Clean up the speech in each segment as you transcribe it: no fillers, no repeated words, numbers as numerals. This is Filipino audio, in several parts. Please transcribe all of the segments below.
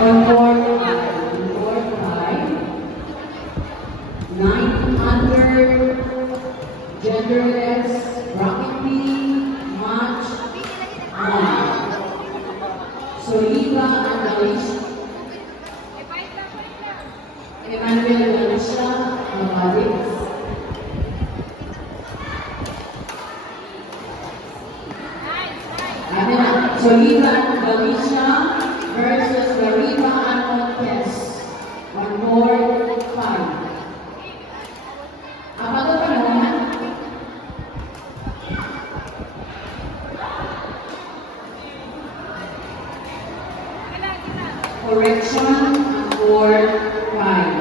On board five, 900 genderless rocket bee match one. Soliva and Alicia. Emmanuel Alicia Mabadix. Soliva and Alicia versus Lariva and Montes on board five. Apa tuh panungan? Correction on board five.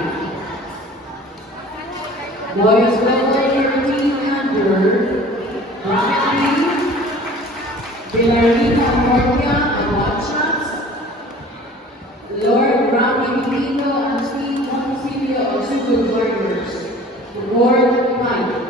Boys level 1300. Rocket Villarina Mortia and Watchas. Lord Rami Pino and Steve Moncilio of Super Warriors. Ward 5.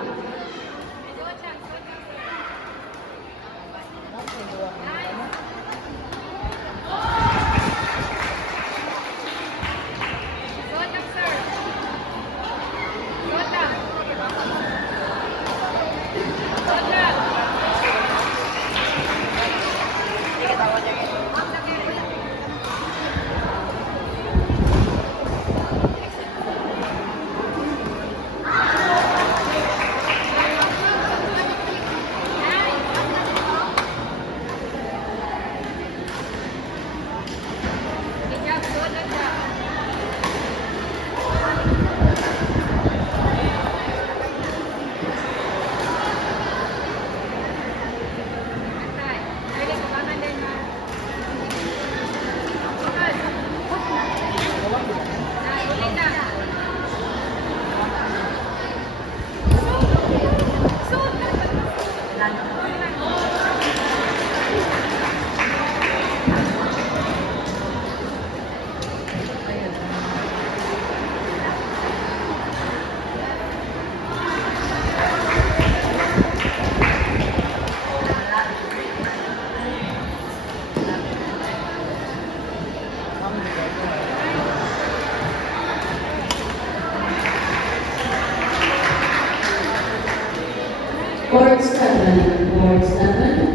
Board 7.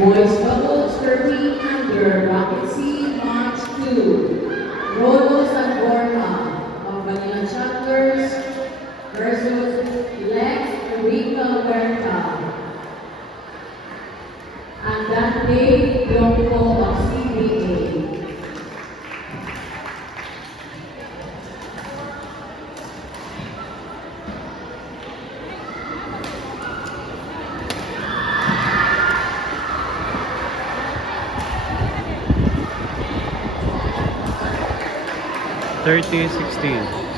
Boys bubbles 13 under Rocket Sea Launch 2. Rolos and Borma of Manila Chapters versus Lex Rica Huerta. And that day, Blanco of CBA. $30.16